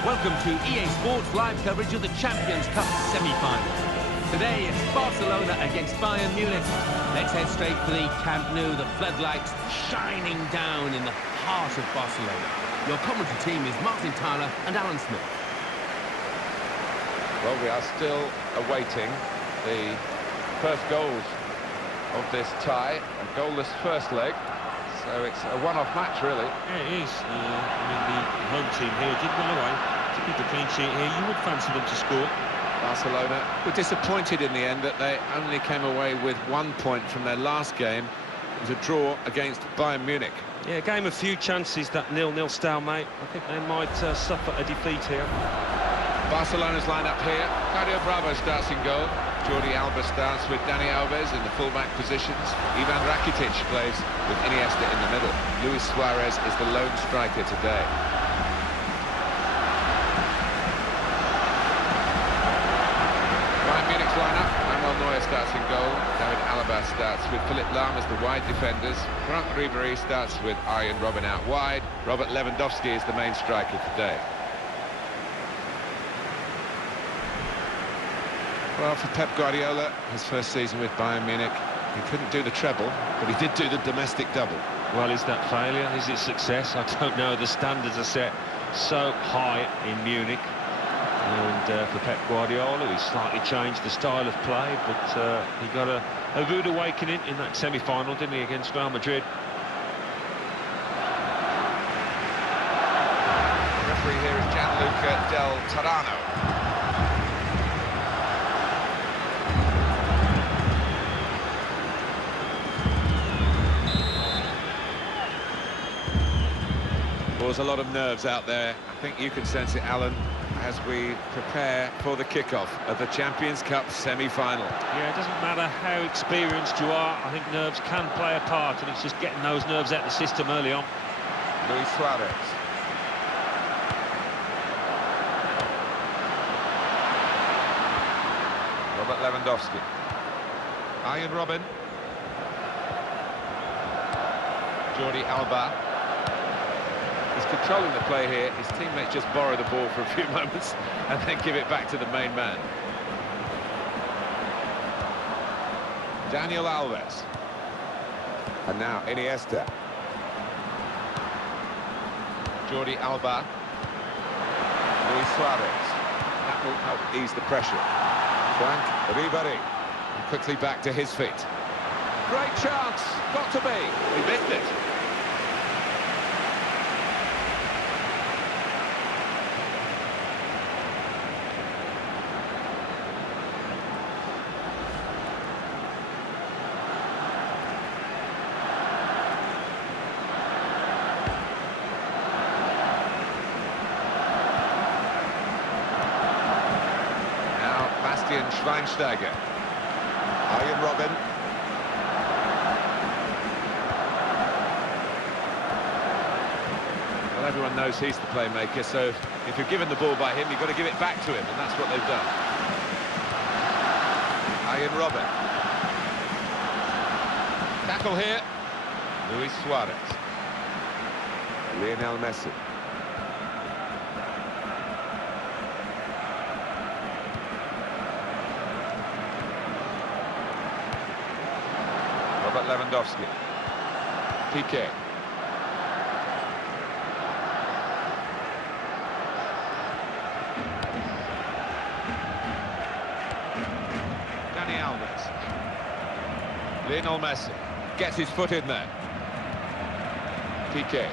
Welcome to EA Sports live coverage of the Champions Cup semi-final. Today it's Barcelona against Bayern Munich. Let's head straight for the Camp Nou, the floodlights shining down in the heart of Barcelona. Your commentary team is Martin Tyler and Alan Smith. Well, we are still awaiting the first goals of this tie, a goalless first leg. So it's a one-off match, really. Yeah, it is. The home team here did well away to keep a clean sheet here. You would fancy them to score. Barcelona were disappointed in the end that they only came away with 1 point from their last game. It was a draw against Bayern Munich. Yeah, a game of few chances, that 0-0 stalemate. I think they might suffer a defeat here. Barcelona's line-up here. Claudio Bravo starts in goal. Jordi Alba starts with Dani Alves in the full-back positions. Ivan Rakitic plays with Iniesta in the middle. Luis Suarez is the lone striker today. Bayern Munich's line-up. Manuel Neuer starts in goal. David Alaba starts with Philipp Lahm as the wide defenders. Franck Ribéry starts with Arjen Robben out wide. Robert Lewandowski is the main striker today. Well, for Pep Guardiola, his first season with Bayern Munich, he couldn't do the treble, but he did do the domestic double. Well, is that failure? Is it success? I don't know. The standards are set so high in Munich. And for Pep Guardiola, he slightly changed the style of play, but he got a rude awakening in that semi-final, didn't he, against Real Madrid? The referee here is Gianluca Del Tarano. There's a lot of nerves out there. I think you can sense it, Alan, as we prepare for the kickoff of the Champions Cup semi-final. Yeah, it doesn't matter how experienced you are. I think nerves can play a part, and it's just getting those nerves out of the system early on. Luis Suarez. Robert Lewandowski. Arjen Robben. Jordi Alba. He's controlling the play here. His teammates just borrow the ball for a few moments and then give it back to the main man. Daniel Alves. And now Iniesta. Jordi Alba. Luis Suarez. That will help ease the pressure. Franck Ribéry. And quickly back to his feet. Great chance. Got to be. He missed it. Schweinsteiger. Arjen Robben. Well, everyone knows he's the playmaker, so if you're given the ball by him, you've got to give it back to him, and that's what they've done. Arjen Robben. Tackle here. Luis Suarez. Lionel Messi. Robert Lewandowski. Piqué. Dani Alves. Lionel Messi gets his foot in there. Piqué.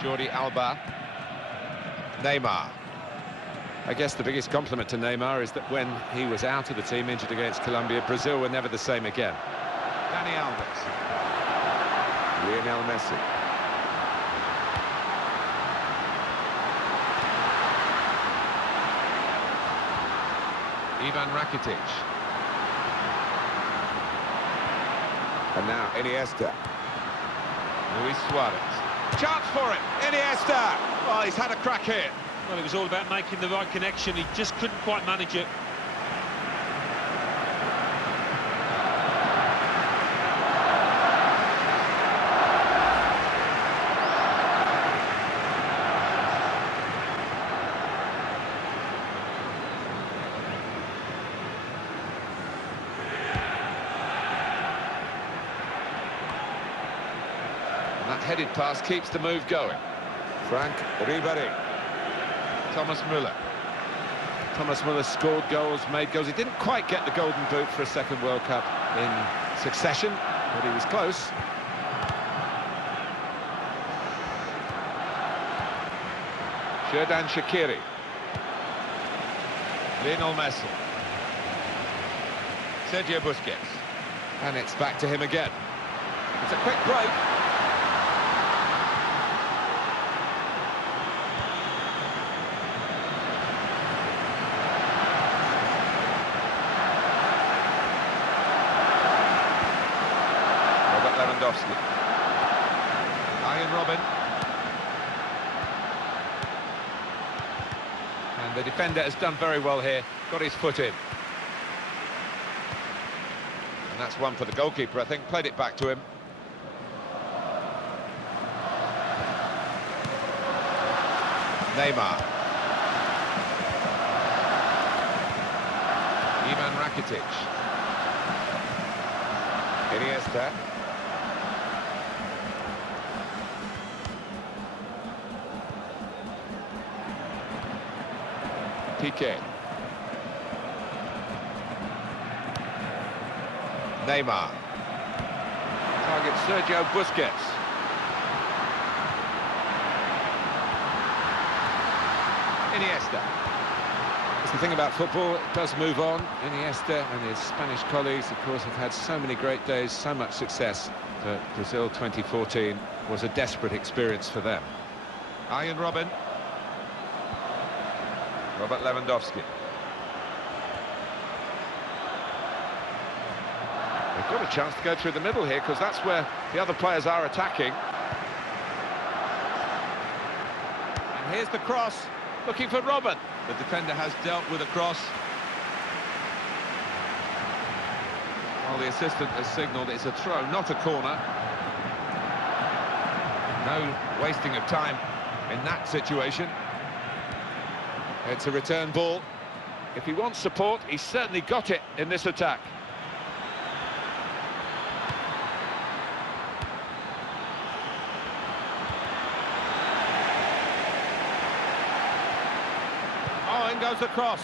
Jordi Alba. Neymar. I guess the biggest compliment to Neymar is that when he was out of the team injured against Colombia, Brazil were never the same again. Dani Alves. Lionel Messi. Ivan Rakitic. And now Iniesta. Luis Suarez. Chance for it. Iniesta. Oh, he's had a crack here. Well, it was all about making the right connection. He just couldn't quite manage it. headed pass keeps the move going. Frank Ribéry. Thomas Müller. Thomas Müller scored goals, made goals. He didn't quite get the golden boot for a second World Cup in succession, but he was close. Xherdan Shaqiri. Lionel Messi. Sergio Busquets. And it's back to him again. It's a quick break. Lewandowski. Arjen Robben. And the defender has done very well here, got his foot in. And that's one for the goalkeeper, I think, played it back to him. Neymar. Ivan Rakitic. Iniesta. Piqué. Neymar. Target Sergio Busquets. Iniesta. That's the thing about football, it does move on. Iniesta and his Spanish colleagues, of course, have had so many great days, so much success. But Brazil 2014 was a desperate experience for them. Arjen Robben. Robert Lewandowski. They've got a chance to go through the middle here, because that's where the other players are attacking. And here's the cross, looking for Robben. The defender has dealt with a cross. Well, the assistant has signalled it's a throw, not a corner. No wasting of time in that situation. It's a return ball. If he wants support, he's certainly got it in this attack. Oh, in goes the cross.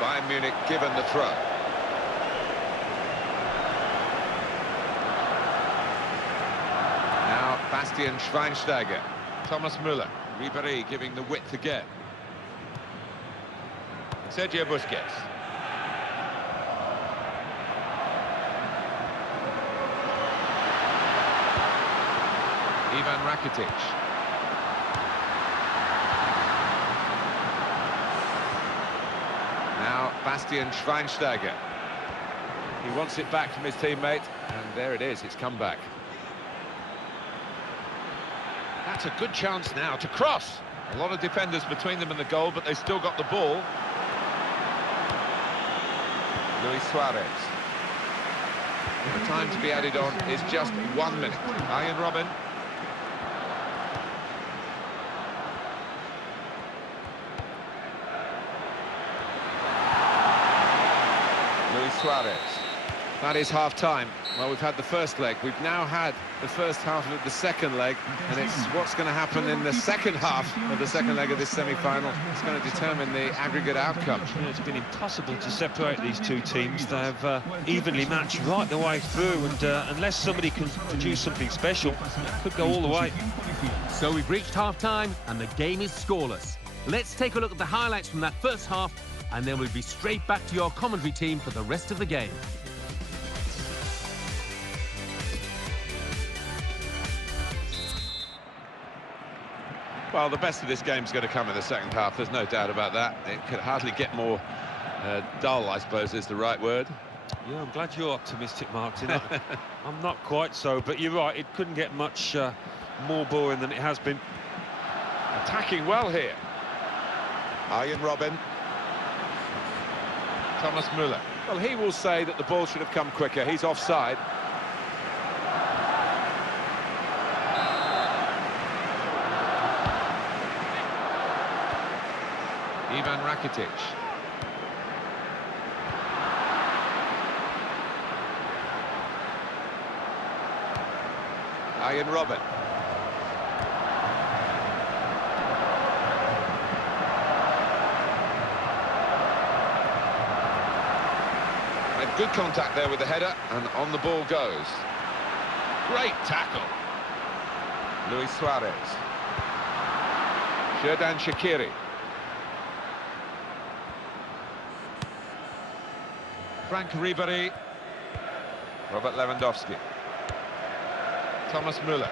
Bayern Munich given the throw. Now Bastian Schweinsteiger. Thomas Müller. Ribéry giving the width again. Sergio Busquets. Ivan Rakitic. Now Bastian Schweinsteiger. He wants it back from his teammate, and there it is, it's come back. That's a good chance now to cross. A lot of defenders between them and the goal, but they still got the ball. Luis Suarez. The time to be added on is just 1 minute. Arjen Robben. Luis Suarez. That is half-time. Well, we've had the first leg. We've now had the first half of the second leg, and it's what's going to happen in the second half of the second leg of this semi-final. It's going to determine the aggregate outcome. Yeah, it's been impossible to separate these two teams. They've evenly matched right the way through, and unless somebody can produce something special, it could go all the way. So we've reached half-time, and the game is scoreless. Let's take a look at the highlights from that first half, and then we'll be straight back to your commentary team for the rest of the game. Well, the best of this game's going to come in the second half, there's no doubt about that. It could hardly get more dull, I suppose is the right word. Yeah, I'm glad you're optimistic, Martin. I'm not quite so, but you're right, it couldn't get much more boring than it has been. Attacking well here. Arjen Robben. Thomas Müller. Well, he will say that the ball should have come quicker. He's offside. Ivan Rakitic. Arjen Robben. Made good contact there with the header, and on the ball goes. Great tackle. Luis Suarez. Xherdan Shaqiri. Frank Ribéry. Robert Lewandowski. Thomas Müller.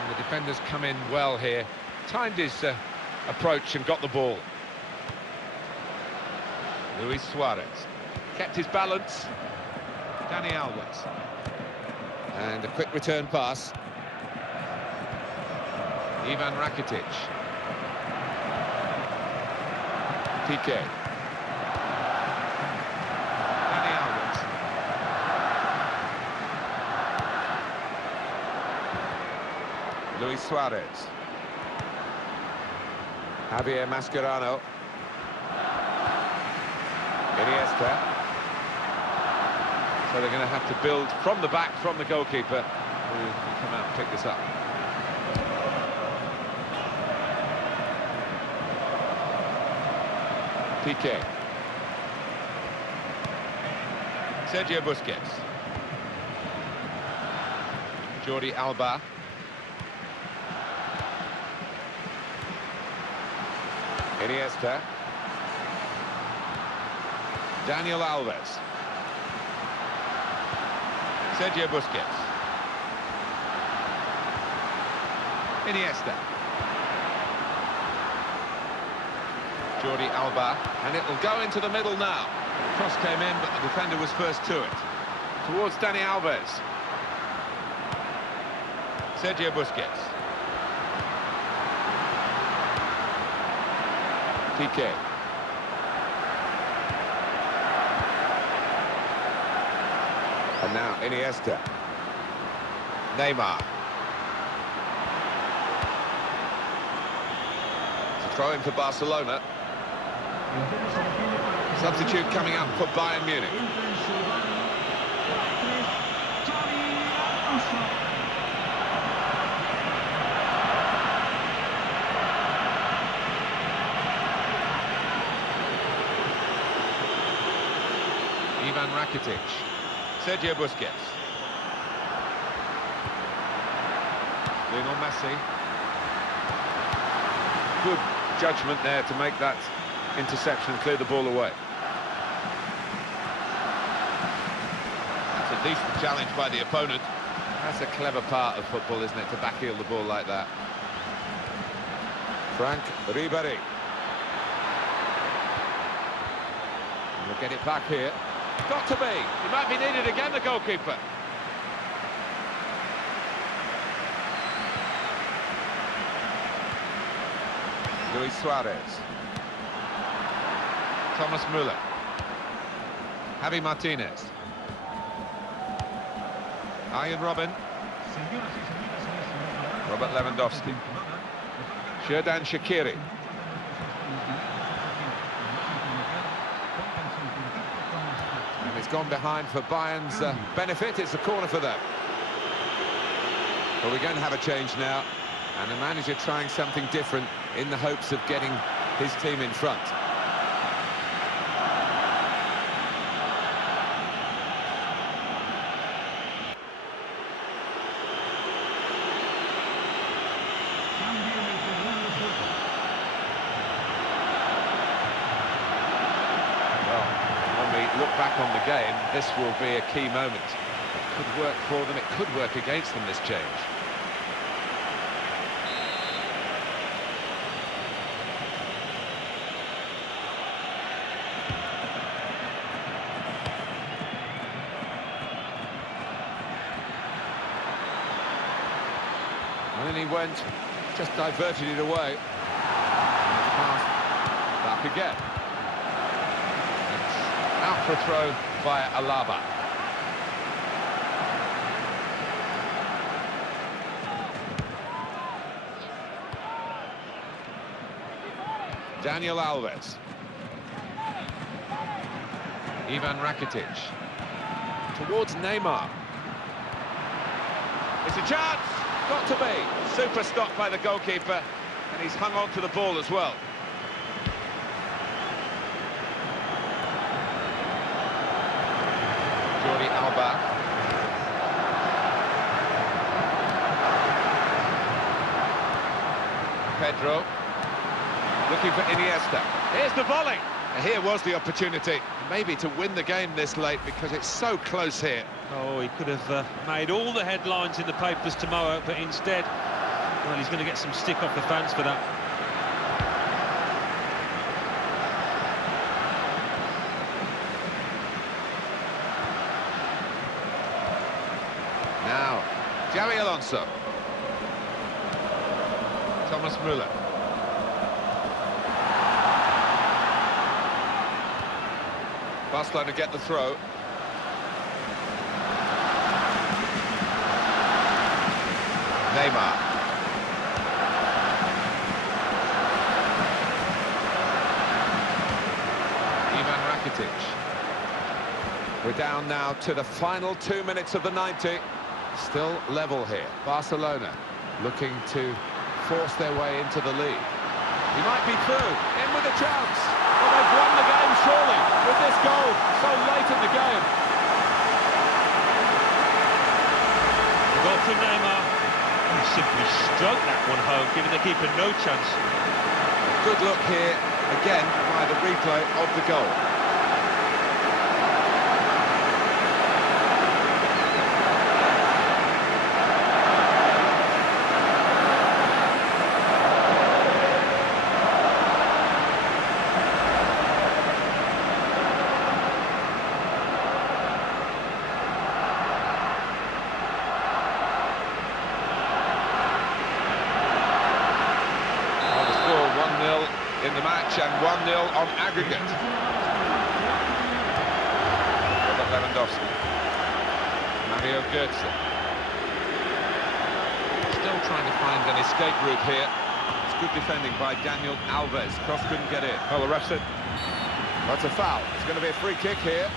And the defenders come in well here. Timed his approach and got the ball. Luis Suarez. Kept his balance. Dani Alves. And a quick return pass. Ivan Rakitic. Piqué. Dani Alves. Luis Suarez. Javier Mascherano. Iniesta. So they're going to have to build from the back, from the goalkeeper, who can come out and pick this up. Piqué. Sergio Busquets. Jordi Alba. Iniesta. Daniel Alves. Sergio Busquets. Iniesta. Jordi Alba, and it will go into the middle now. The cross came in, but the defender was first to it. Towards Dani Alves. Sergio Busquets. Piqué. And now Iniesta. Neymar. It's a throw in for Barcelona. Substitute coming up for Bayern Munich. Ivan Rakitic. Sergio Busquets. Lionel Messi. Good judgment there to make that interception and clear the ball away. That's a decent challenge by the opponent. That's a clever part of football, isn't it, to backheel the ball like that. Frank Ribéry. And we'll get it back here. Got to be. He might be needed again, the goalkeeper. Luis Suarez. Thomas Müller. Javi Martinez. Arjen Robben. Robert Lewandowski. Xherdan Shaqiri. And it's gone behind for Bayern's benefit. It's a corner for them. But we're going to have a change now. And the manager trying something different in the hopes of getting his team in front. Well, when we look back on the game, this will be a key moment. It could work for them, it could work against them, this change. And then he went, just diverted it away. Pass back again. It's out for a throw via Alaba. Daniel Alves. Ivan Rakitic. Towards Neymar. It's a chance! Got to be. Super stop by the goalkeeper. And he's hung on to the ball as well. Jordi Alba. Pedro. Looking for Iniesta. Here's the volley. Here was the opportunity, maybe to win the game this late, because it's so close here. Oh, he could have made all the headlines in the papers tomorrow, but instead, well, he's going to get some stick off the fans for that. Now, Xabi Alonso. Thomas Müller. Barcelona get the throw. Neymar. Ivan Rakitic. We're down now to the final 2 minutes of the 90. Still level here. Barcelona looking to force their way into the lead. He might be through. In with a chance. Well, they've won the game, surely, with this goal so late in the game. The goal from Neymar. He simply stroked that one home, giving the keeper no chance. Good look here, again, by the replay of the goal. In the match and 1-0 on aggregate. Robert Lewandowski. Mario Götze. Still trying to find an escape route here. It's good defending by Daniel Alves. Cross couldn't get in. Well, the ref said That's a foul. It's going to be a free kick here.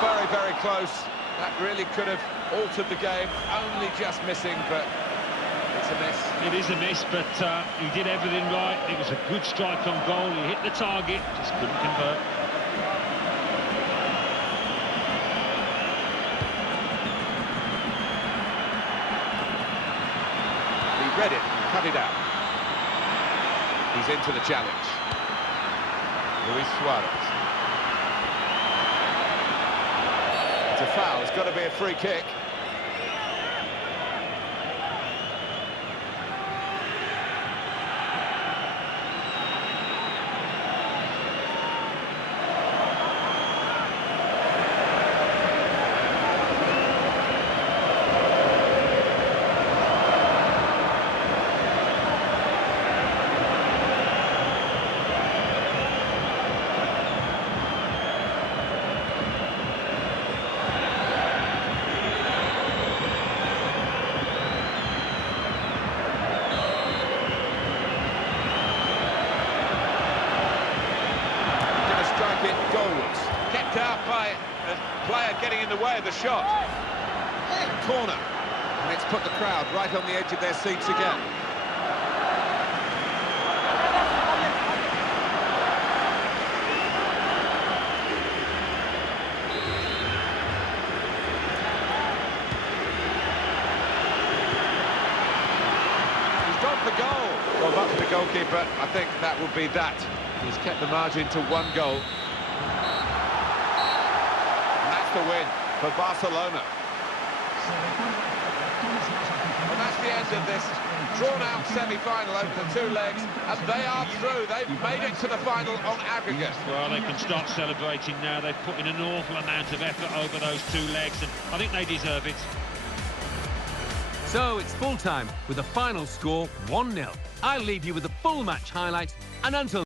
Very, very close. That really could have altered the game. Only just missing, but it's a miss. It is a miss, but he did everything right. It was a good strike on goal. He hit the target, just couldn't convert. He read it, cut it out. He's into the challenge. Luis Suarez. It's a foul, it's got to be a free kick. Goalwards, kept out by a player getting in the way of the shot. Corner, and it's put the crowd right on the edge of their seats again. He's gone for goal. Well, back to the goalkeeper, I think that would be that. He's kept the margin to 1 goal. And that's the win for Barcelona. And that's the end of this drawn-out semi-final over the 2 legs, and they are through. They've made it to the final on aggregate. Well, they can start celebrating now. They've put in an awful amount of effort over those 2 legs, and I think they deserve it. So it's full time with the final score 1-0. I'll leave you with the full match highlights, and until